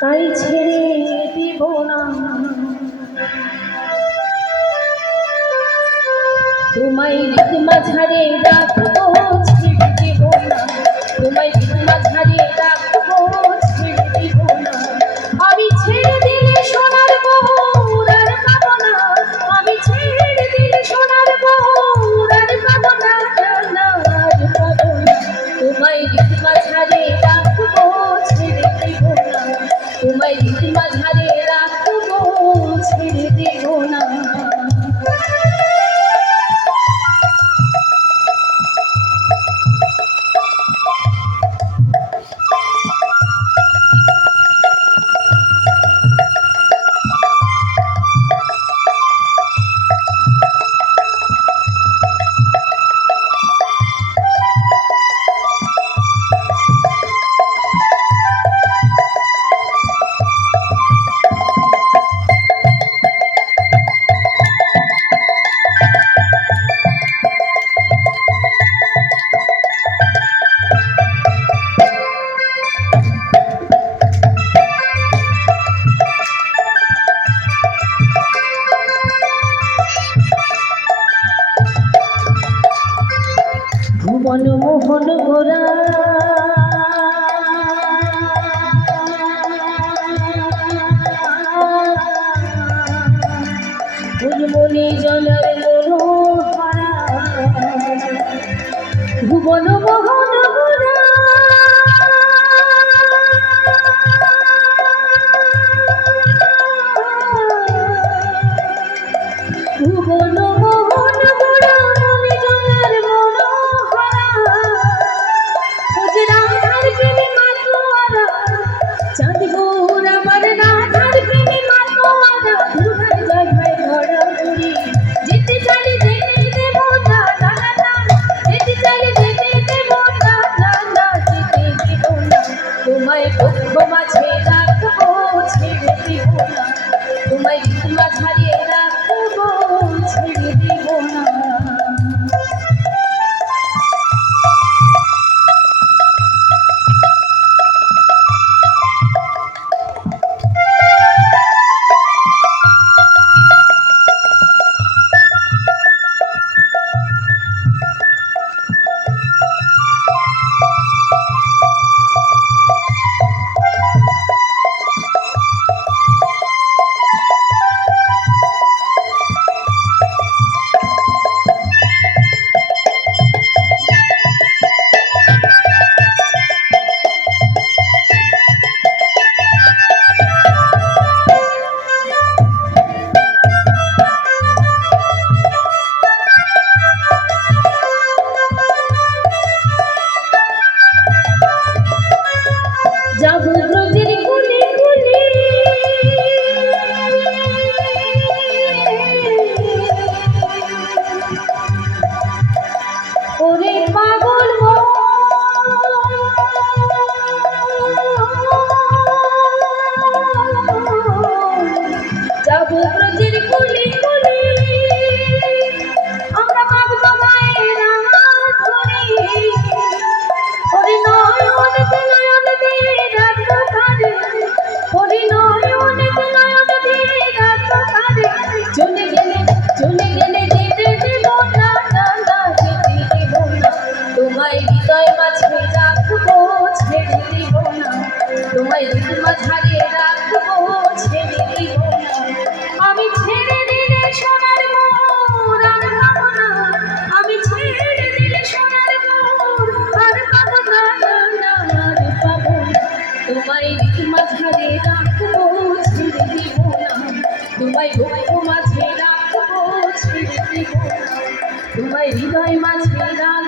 তাই ছেড়ে দিব না তোমায় হৃদ মাঝারে রাখবো, ছেড়ে দিব না তোমায় হৃদ মাঝারে রাখবো, ছেড়ে দিব না। আমি ছেড়ে দিলে সোনার বউর আর পাবো না, আমি ছেড়ে দিলে সোনার বউর আর পাবো না, আর পাবো না। তোমায় হৃদ মাঝারে রাখবো, ছেড়ে দিব না তোমায় হৃদ মাঝারে রাখবো, ছেড়ে দিব না। ভুবন মোহন গোরা ফুলমণি জলের মনোহরা, ভুবন মোহন গোরা ভুবন মোহন গোরা মনি জলের চাঁদ গোর আমার রাধার প্রেমে মাতোয়ারা, দুধার জায়গায় ঘোরাঘুরি যেতে চাইলে যেতে দেব না, না না না যেতে চাইলে যেতে দেব না, না না যেতে দেব না। তোমায় পক্ষ মাঝে রাখবো, ছেড়ে দেব না তোমায় হৃদ মাঝারে রাখবো, ছেড়ে দেব না। যাবো ব্রজের কুলে কুলে, ওরে পাগল যাবো ব্রজের কুলে কুলে, আমরা পাবো মায়ের ধরে, ওরে নয়ন নয়ন দিয়ে রাখবো তারে, ওরে নয়ন নয়ন দিয়ে রাখবো তারে, চলে গেলে যেতে দেব না, না না যেতে দেব না। তোমায় হৃদয় মাঝে রাখবো, ছেড়ে দেব না তোমায় হৃদ মাঝারে রাখবো, ছেড়ে দেব না। আমি ছেড়ে দিলে সোনার মোর আর পাবো না, আমি ছেড়ে দিলে সোনার মোর আর পাবো না, না আর পাবো না। তোমায় হৃদ মাঝারে রাখবো, ছেড়ে দেব না তোমায় বুক মাঝে রাখবো, ছেড়ে দেব না তোমায় হৃদয় মাঝে রাখবো।